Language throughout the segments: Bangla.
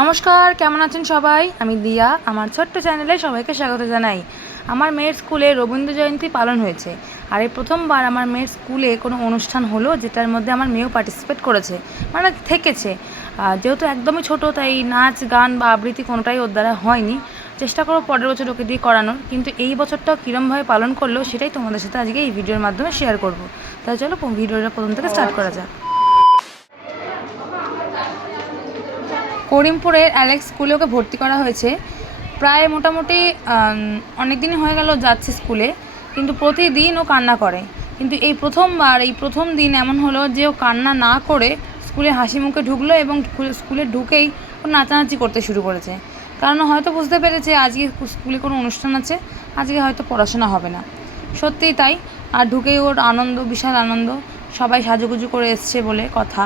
নমস্কার, কেমন আছেন সবাই? আমি দিয়া, আমার ছোট্ট চ্যানেলে সবাইকে স্বাগত জানাই। আমার মেয়ের স্কুলে রবীন্দ্র জয়ন্তী পালন হয়েছে, আর এই প্রথমবার আমার মেয়ের স্কুলে কোনো অনুষ্ঠান হলো যেটার মধ্যে আমার মেয়েও পার্টিসিপেট করেছে, মানে থেকেছে। যেহেতু একদমই ছোট, তাই নাচ গান বা আবৃত্তি কোনোটাই ওর দ্বারা হয়নি। চেষ্টা করবো পরের বছর ওকে দিয়ে করানোর, কিন্তু এই বছরটাও কীরমভাবে পালন করলো সেটাই তোমাদের সাথে আজকে এই ভিডিওর মাধ্যমে শেয়ার করব। তাই চলো ভিডিওটা প্রথম থেকে স্টার্ট করা যাক। করিমপুরের অ্যালেক্স স্কুলে ওকে ভর্তি করা হয়েছে। প্রায় মোটামুটি অনেক দিনই হয়ে গেল যাচ্ছে স্কুলে, কিন্তু প্রতিদিন ও কান্না করে। কিন্তু এই প্রথম দিন এমন হলো যে ও কান্না না করে স্কুলে হাসি মুখে ঢুকলো এবং স্কুলে ঢুকেই ও নাচানাচি করতে শুরু করেছে। কারণ হয়তো বুঝতে পেরেছে আজকে স্কুলে কোনো অনুষ্ঠান আছে, আজকে হয়তো পড়াশোনা হবে না। সত্যিই তাই। আর ঢুকেই ওর আনন্দ, বিশাল আনন্দ। সবাই সাজুগুজু করে এসছে বলে কথা।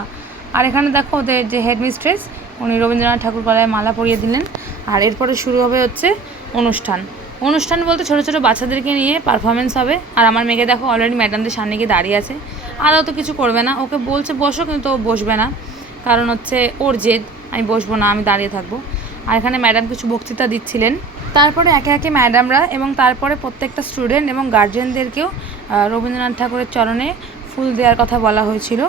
আর এখানে দেখো ওদের যে হেডমিস্ট্রেস, উনি রবীন্দ্রনাথ ঠাকুর গলায় মালা পরিয়ে দিলেন। আর এরপরে শুরু হবে হচ্ছে অনুষ্ঠান বলতে ছোটো ছোটো বাচ্চাদেরকে নিয়ে পারফরমেন্স হবে। আর আমার মেয়েকে দেখো অলরেডি ম্যাডামদের সামনে গিয়ে দাঁড়িয়ে আছে। আদৌ তো কিছু করবে না, ওকে বলছে বসো, কিন্তু ও বসবে না। কারণ হচ্ছে ওর জেদ, আমি বসবো না, আমি দাঁড়িয়ে থাকবো। আর এখানে ম্যাডাম কিছু বক্তৃতা দিচ্ছিলেন। তারপরে একে একে ম্যাডামরা এবং তারপরে প্রত্যেকটা স্টুডেন্ট এবং গার্জিয়ানদেরকেও রবীন্দ্রনাথ ঠাকুরের চরণে ফুল দেওয়ার কথা বলা হয়েছিল।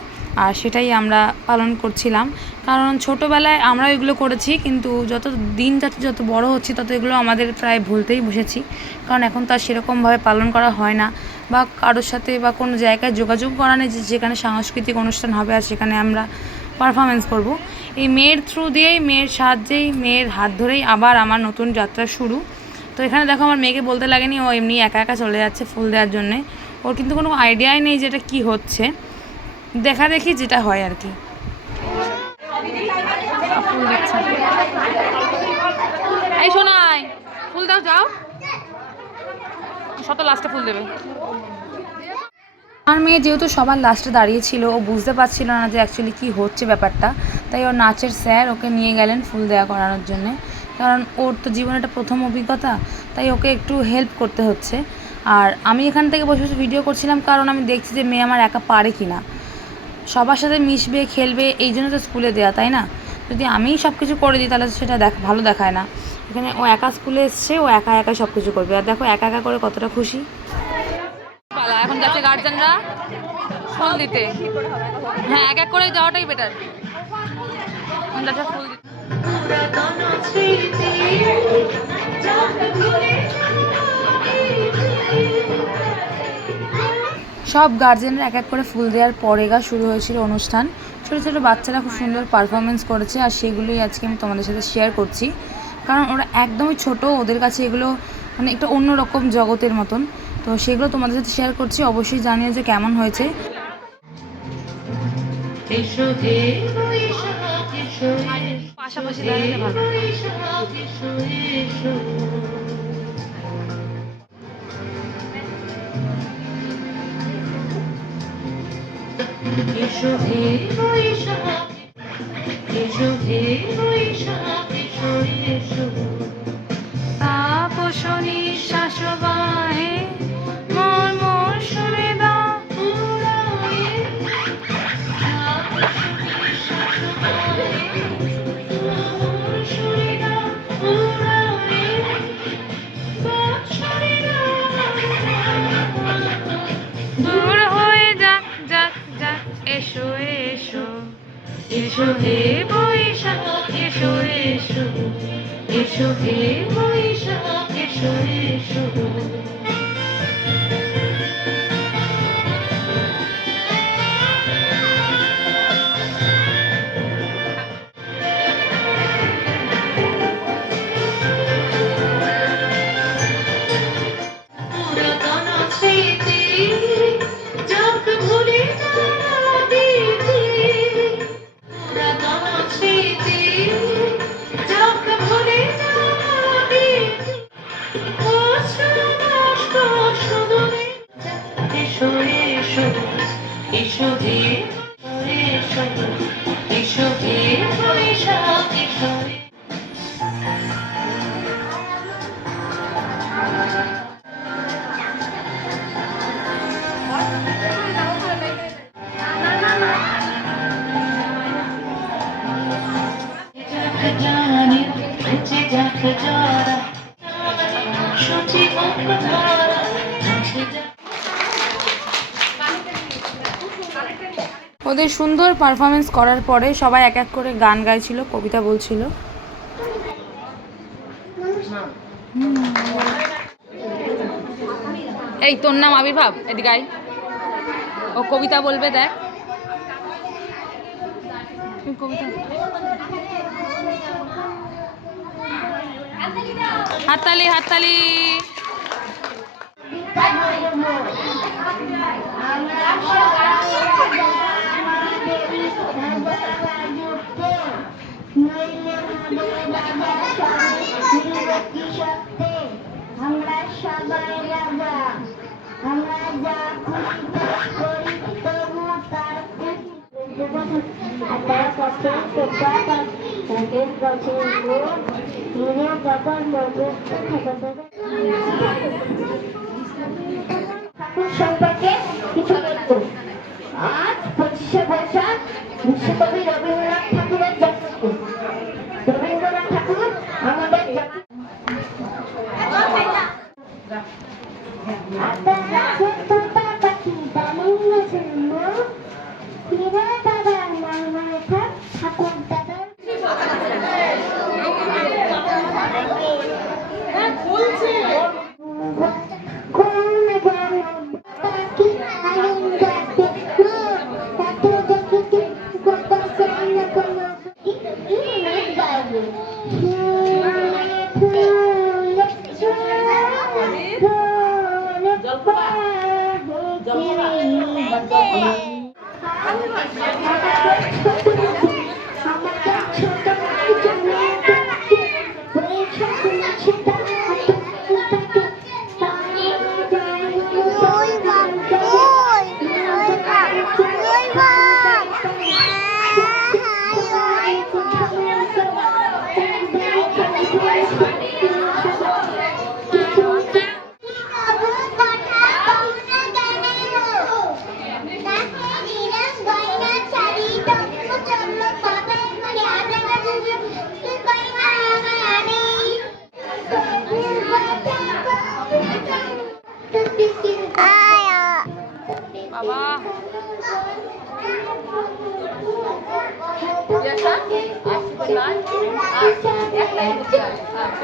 আর সেটাই আমরা পালন করছিলাম, কারণ ছোটোবেলায় আমরা এগুলো করেছি, কিন্তু যত দিন যাচ্ছে, যত বড় হচ্ছি, তত এগুলো আমাদের প্রায় ভুলতেই বসেছি। কারণ এখন তো আর সেরকমভাবে পালন করা হয় না, বা কারোর সাথে বা কোনো জায়গায় যোগাযোগ করা নেই যে যেখানে সাংস্কৃতিক অনুষ্ঠান হবে আর সেখানে আমরা পারফরমেন্স করব। এই মেয়ের থ্রু দিয়েই, মেয়ের সাহায্যেই, মেয়ের হাত ধরেই আবার আমার নতুন যাত্রা শুরু। তো এখানে দেখো আমার মেয়েকে বলতে লাগেনি, ও এমনি একা একা চলে যাচ্ছে ফুল দেওয়ার জন্যে। ওর কিন্তু কোনো আইডিয়াই নেই যে এটা কী হচ্ছে, দেখা দেখি যেটা হয় আর কি। এই শোনাই, ফুল দাও, যাও, শত লাস্টে ফুল দেবে। আমার মেয়ে যেহেতু সবার লাস্টে দাঁড়িয়েছিল, ও বুঝতে পারছিল না যে অ্যাকচুয়ালি কী হচ্ছে ব্যাপারটা। তাই ওর নাচের স্যার ওকে নিয়ে গেলেন ফুল দেওয়া করানোর জন্যে। কারণ ওর তো জীবনে একটা প্রথম অভিজ্ঞতা, তাই ওকে একটু হেল্প করতে হচ্ছে। আর আমি এখান থেকে বসে বসে ভিডিও করছিলাম, কারণ আমি দেখছি যে মেয়ে আমার একা পারে কি না। সবার সাথে মিশবে, খেলবে, এই জন্য তো স্কুলে দেওয়া, তাই না? যদি আমিই সব কিছু করে দিই তাহলে সেটা ভালো দেখায় না। এখানে ও একা স্কুলে এসছে, ও একা একাই সব কিছু করবে। আর দেখো একা একা করে কতটা খুশি। এখন যাচ্ছে গার্জেনরা ফুল দিতে। হ্যাঁ, এক এক করে যাওয়াটাই বেটার। ফুল দিতে সব গার্জেনরা এক এক করে ফুল দেওয়ার পরে শুরু হয়েছিল অনুষ্ঠান। ছোটো ছোটো বাচ্চারা খুব সুন্দর পারফরমেন্স করেছে, আর সেগুলোই আজকে আমি তোমাদের সাথে শেয়ার করছি। কারণ ওরা একদমই ছোট, ওদের কাছে এগুলো মানে একটা অন্যরকম জগতের মতন। তো সেগুলো তোমাদের সাথে শেয়ার করছি, অবশ্যই জানিও যে কেমন হয়েছে। পাশাপাশি দাঁড়ালে ভালো। এসো হে বৈশাখ, এসো হে বৈশাখ, এসো এসো। তাপসনী শাসবাহে মোর মোর শুনে দাও উড়ায়ে। তাপসনী শাসবাহে মোর শুনে দাও উড়ায়ে। বৎসরে দূর হয়ে যাক যাক যাক, এসো এসো। এসো হে বৈশাখ, এসো এসো। এসো হে বৈশাখ, এসো এসো। ওদের সুন্দর পারফরমেন্স করার পরে সবাই এক এক করে গান গাইছিল, কবিতা বলছিল। এই তোর নাম আবির্ভাব, এদিকে আয়, ও কবিতা বলবে, দেখ কবিতা। হাততালি হাততালি। আমরা সবাই রাজা, আমরা যা খুশি করি তবু তার সম্পর্কে কিছু বলবো। আজ 25শে বৈশাখ বিশ্বকবি রবীন্দ্রনাথ ঠাকুরের জন্মদিন। রবীন্দ্রনাথ ঠাকুর আমাদের ঠাকুর দাদা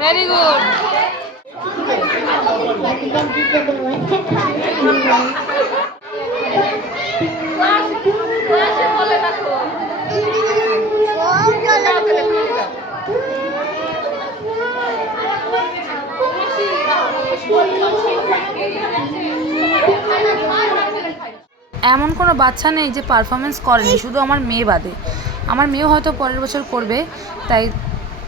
ভেরি গুড। এমন কোনো বাচ্চা নেই যে পারফরমেন্স করেনি, শুধু আমার মেয়ে বাদে। আমার মেয়েও হয়তো পরের বছর করবে। তাই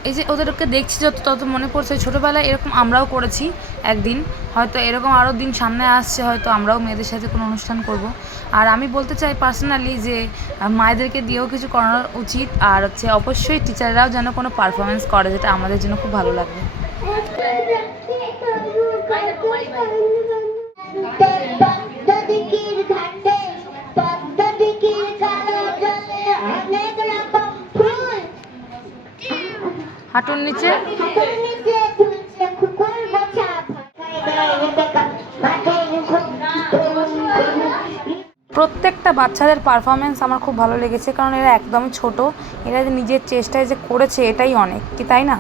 এই যে ওদেরকে দেখছি তত মনে পড়ছে ছোটোবেলায় এরকম আমরাও করেছি একদিন, হয়তো এরকম আরও দিন সামনে আসছে, হয়তো আমরাও মেয়েদের সাথে কোনো অনুষ্ঠান করব। আর আমি বলতে চাই পার্সোনালি যে মায়েদেরকে দিয়েও কিছু করানো উচিত, আর হচ্ছে অবশ্যই টিচাররাও যেন কোনো পারফরমেন্স করে, যেটা আমাদের জন্য খুব ভালো লাগবে। হাঁটুর নিচে প্রত্যেকটা বাচ্চাদের পারফরমেন্স আমার খুব ভালো লেগেছে, কারণ এরা একদমই ছোট, এরা যে নিজের চেষ্টায় যে করেছে এটাই অনেক, কি তাই না?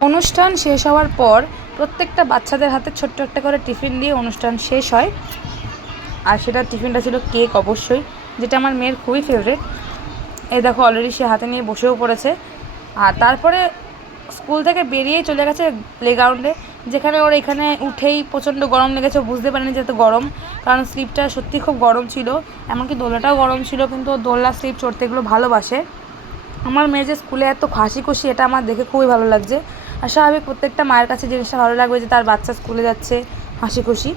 অনুষ্ঠান শেষ হওয়ার পর প্রত্যেকটা বাচ্চাদের হাতে ছোট্ট একটা করে টিফিন দিয়ে অনুষ্ঠান শেষ হয়। আর সেটা টিফিনটা ছিল কেক, অবশ্যই, যেটা আমার মেয়ের খুবই ফেভারিট। এই দেখো অলরেডি সে হাতে নিয়ে বসেও পড়েছে। আর তারপরে স্কুল থেকে বেরিয়েই চলে গেছে প্লেগ্রাউন্ডে, যেখানে ওর এখানে উঠেই প্রচণ্ড গরম লেগেছে। বুঝতে পারেনি যে এত গরম, কারণ স্লিপটা সত্যি খুব গরম ছিল, এমনকি দোলনাটাও গরম ছিল, কিন্তু ও দোলনা স্লিপ চড়তে এগুলো ভালোবাসে। আমার মেয়ে যে স্কুলে এত হাসি খুশি, এটা আমার দেখে খুবই ভালো লাগছে। আর স্বাভাবিক প্রত্যেকটা মায়ের কাছে জিনিসটা ভালো লাগবে যে তার বাচ্চা স্কুলে যাচ্ছে হাসি খুশি।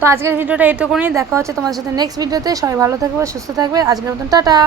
তো আজকের ভিডিওটা এটুকুনি, দেখা হচ্ছে তোমাদের সাথে নেক্সট ভিডিওতে। সবাই ভালো থাকবে, সুস্থ থাকবে। আজকের মতন টাটা।